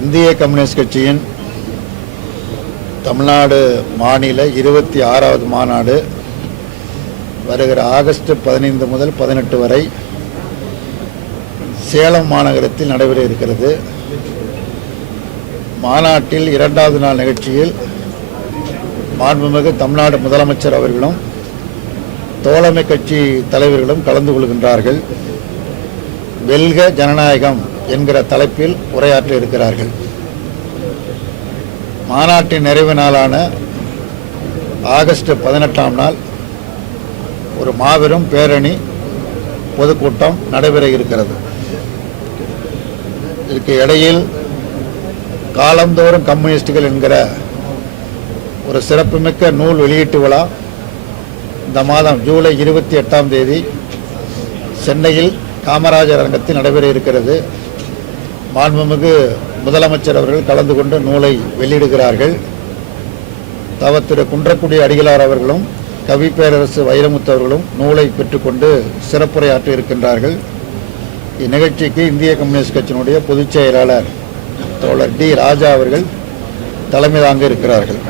இந்திய கம்யூனிஸ்ட் கட்சியின் தமிழ்நாடு மாநில 26வது மாநாடு வருகிற ஆகஸ்ட் 15 முதல் 18 வரை சேலம் மாநகரத்தில் நடைபெற இருக்கிறது. மாநாட்டில் 2வது நாள் நிகழ்ச்சியில் மாண்புமிகு தமிழ்நாடு முதலமைச்சர் அவர்களும் தோழமை கட்சி தலைவர்களும் கலந்து கொள்கின்றார்கள். வெல்க ஜனநாயகம் என்கிற தலைப்பில் உரையாற்ற இருக்கிறார்கள். மாநாட்டின் நிறைவு நாளான ஆகஸ்ட் 18ஆம் நாள் ஒரு மாபெரும் பேரணி பொதுக்கூட்டம் நடைபெற இருக்கிறது. இதற்கு இடையில் காலந்தோறும் கம்யூனிஸ்டுகள் என்கிற ஒரு சிறப்புமிக்க நூல் வெளியீட்டு விழா இந்த மாதம் ஜூலை 28ஆம் தேதி சென்னையில் காமராஜர் அரங்கத்தில் நடைபெற இருக்கிறது. மாண்புமிகு முதலமைச்சர் அவர்கள் கலந்து கொண்டு நூலை வெளியிடுகிறார்கள். திரு குன்றக்குடி அடிகளார் அவர்களும் கவி பேரரசு வைரமுத்து அவர்களும் நூலை பெற்றுக்கொண்டு சிறப்புரையாற்ற இருக்கின்றார்கள். இந்நிகழ்ச்சிக்கு இந்திய கம்யூனிஸ்ட் கட்சியினுடைய பொதுச் செயலாளர் தோழர் டி ராஜா அவர்கள் தலைமை தாங்க இருக்கிறார்கள்.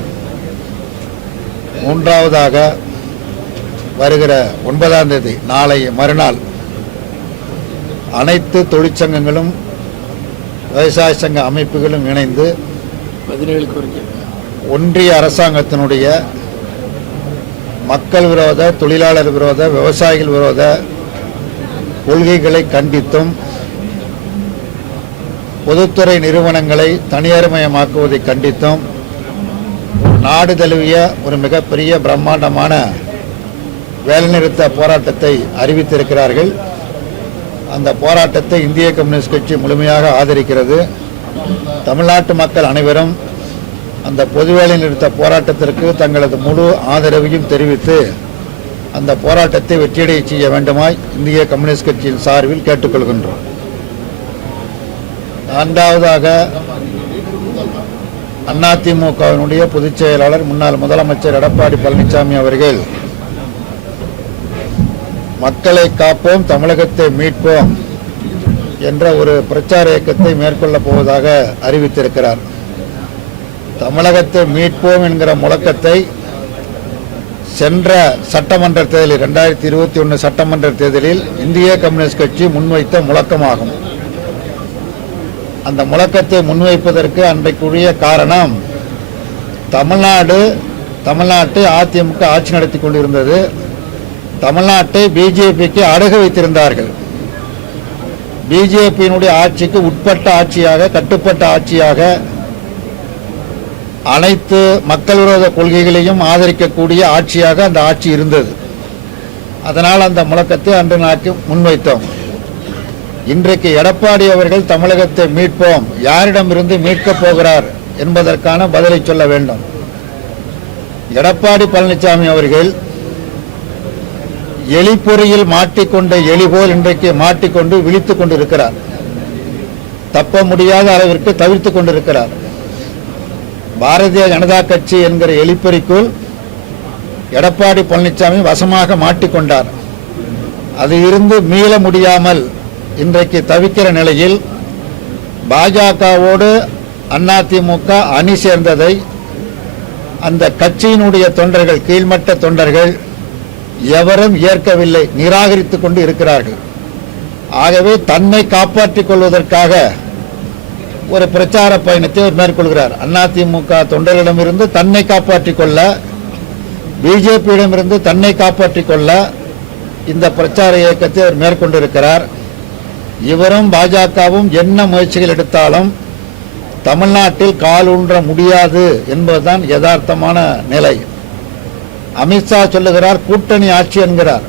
மூன்றாவதாக வருகிற 9ஆம் தேதி நாளை மறுநாள் அனைத்து தொழிற்சங்கங்களும் விவசாய சங்க அமைப்புகளும் இணைந்து ஒன்றிய அரசாங்கத்தினுடைய மக்கள் விரோத, தொழிலாளர் விரோத, விவசாயிகள் விரோத கொள்கைகளை கண்டித்தும் பொதுத்துறை நிறுவனங்களை தனியார்மயமாக்குவதை கண்டித்தும் நாடு தழுவிய ஒரு மிகப்பெரிய பிரம்மாண்டமான வேலைநிறுத்த போராட்டத்தை அறிவித்திருக்கிறார்கள். அந்த போராட்டத்தை இந்திய கம்யூனிஸ்ட் கட்சி முழுமையாக ஆதரிக்கிறது. தமிழ்நாட்டு மக்கள் அனைவரும் அந்த பொது வேலை நிறுத்த போராட்டத்திற்கு தங்களது முழு ஆதரவையும் தெரிவித்து அந்த போராட்டத்தை வெற்றியடைய செய்ய வேண்டுமாய் இந்திய கம்யூனிஸ்ட் கட்சியின் சார்பில் கேட்டுக்கொள்கின்றோம். 4வதாக அதிமுகவினுடைய பொதுச் செயலாளர் முன்னாள் முதலமைச்சர் எடப்பாடி பழனிசாமி அவர்கள் மக்களை காப்போம், தமிழகத்தை மீட்போம் என்ற ஒரு பிரச்சார இயக்கத்தை மேற்கொள்ளப் போவதாக அறிவித்திருக்கிறார். தமிழகத்தை மீட்போம் என்கிற முழக்கத்தை சென்ற சட்டமன்ற தேர்தலில் 2021 சட்டமன்ற தேர்தலில் இந்திய கம்யூனிஸ்ட் கட்சி முன்வைத்த முழக்கமாகும். அந்த முழக்கத்தை முன்வைப்பதற்கு அன்றைக்குரிய காரணம் தமிழ்நாட்டை அதிமுக ஆட்சி நடத்தி கொண்டிருந்தது. தமிழ்நாட்டை பிஜேபிக்கு அடகு வைத்திருந்தார்கள். பிஜேபியினுடைய ஆட்சிக்கு உட்பட்ட ஆட்சியாக, கட்டுப்பட்ட ஆட்சியாக, அனைத்து மக்கள் விரோத கொள்கைகளையும் ஆதரிக்கக்கூடிய ஆட்சியாக அந்த ஆட்சி இருந்தது. அதனால் அந்த முழக்கத்தை அன்று நாட்கு முன்வைத்தோம். இன்றைக்கு எடப்பாடி அவர்கள் தமிழகத்தை மீட்போம், யாரிடமிருந்து மீட்கப் போகிறார் என்பதற்கான பதிலை சொல்ல வேண்டும். எடப்பாடி பழனிசாமி அவர்கள் எலிப்பொறியில் மாட்டிக்கொண்ட எலி போல் இன்றைக்கு மாட்டிக்கொண்டு விழித்துக் கொண்டிருக்கிறார். தப்ப முடியாத அளவிற்கு தவிர்த்து கொண்டிருக்கிறார். பாரதிய ஜனதா கட்சி என்கிற எலிப்பொறிக்குள் எடப்பாடி பழனிசாமி வசமாக மாட்டிக்கொண்டார். அது இருந்து மீள முடியாமல் இன்றைக்கு தவிக்கிற நிலையில் பாஜகவோடு அதிமுக அணி சேர்ந்ததை அந்த கட்சியினுடைய தொண்டர்கள், கீழ்மட்ட தொண்டர்கள் எவரும் ஏற்கவில்லை, நிராகரித்துக் கொண்டு இருக்கிறார்கள். ஆகவே தன்னை காப்பாற்றிக் கொள்வதற்காக ஒரு பிரச்சார பயணத்தை மேற்கொள்கிறார். அதிமுக தொண்டர்களிடமிருந்து தன்னை காப்பாற்றிக் கொள்ள, பிஜேபியிடமிருந்து தன்னை காப்பாற்றிக் கொள்ள இந்த பிரச்சார இயக்கத்தை அவர் மேற்கொண்டிருக்கிறார். இவரும் பாஜகவும் என்ன முயற்சிகள் எடுத்தாலும் தமிழ்நாட்டில் கால் ஊன்ற முடியாது என்பதுதான் யதார்த்தமான நிலை. அமித்ஷா சொல்லுகிறார் கூட்டணி ஆட்சி என்கிறார்.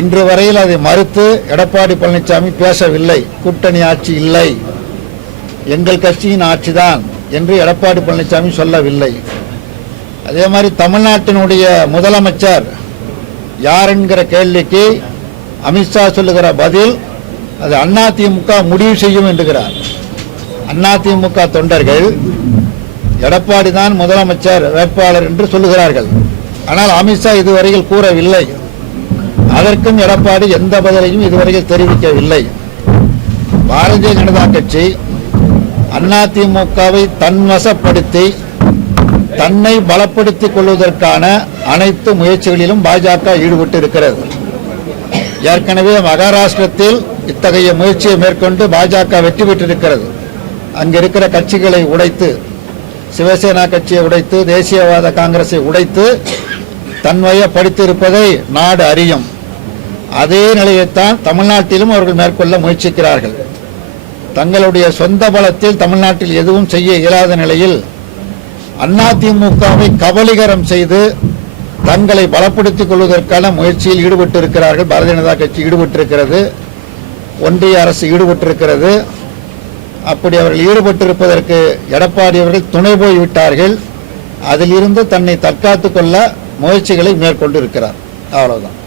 இன்று வரையில் அதை மறுத்து எடப்பாடி பழனிசாமி பேசவில்லை. கூட்டணி ஆட்சி இல்லை, எங்கள் கட்சியின் ஆட்சிதான் என்று எடப்பாடி பழனிசாமி சொல்லவில்லை. அதே மாதிரி தமிழ்நாட்டினுடைய முதலமைச்சர் யார் என்கிற கேள்விக்கு அமித்ஷா சொல்லுகிற பதில் அது அதிமுக முடிவு செய்யும் என்கிறார். அதிமுக தொண்டர்கள் எடப்பாடி தான் முதலமைச்சர் வேட்பாளர் என்று சொல்லுகிறார்கள். ஆனால் அமித்ஷா இதுவரையில் கூறவில்லை. அதற்கும் எடப்பாடி எந்த பதிலையும் இதுவரையில் தெரிவிக்கவில்லை. பாரதிய ஜனதா கட்சி அதிமுகவை தன்வசப்படுத்தி தன்னை பலப்படுத்திக் கொள்வதற்கான அனைத்து முயற்சிகளிலும் பாஜக ஈடுபட்டு இருக்கிறது. ஏற்கனவே மகாராஷ்டிரத்தில் இத்தகைய முயற்சியை மேற்கொண்டு பாஜக வெற்றி பெற்றிருக்கிறது. அங்கிருக்கிற கட்சிகளை உடைத்து, சிவசேனா கட்சியை உடைத்து, தேசியவாத காங்கிரஸை உடைத்து தன்வயப்படுத்தியிருப்பதை நாடு அறியும். அதே நிலையைத்தான் தமிழ்நாட்டிலும் அவர்கள் மேற்கொள்ள முயற்சிக்கிறார்கள். தங்களுடைய சொந்த பலத்தில் தமிழ்நாட்டில் எதுவும் செய்ய இயலாத நிலையில் அதிமுகவை கபலீகரம் செய்து தங்களை பலப்படுத்திக் கொள்வதற்கான முயற்சியில் ஈடுபட்டிருக்கிறார்கள். பாரதிய ஜனதா கட்சி ஈடுபட்டிருக்கிறது, ஒன்றிய அரசு ஈடுபட்டிருக்கிறது. அப்படி அவர்கள் ஈடுபட்டிருப்பதற்கு எடப்பாடி அவர்கள் துணை போய்விட்டார்கள். அதிலிருந்து தன்னை தற்காத்துக் கொள்ள முயற்சிகளை மேற்கொண்டு இருக்கிறார். அவ்வளவுதான்.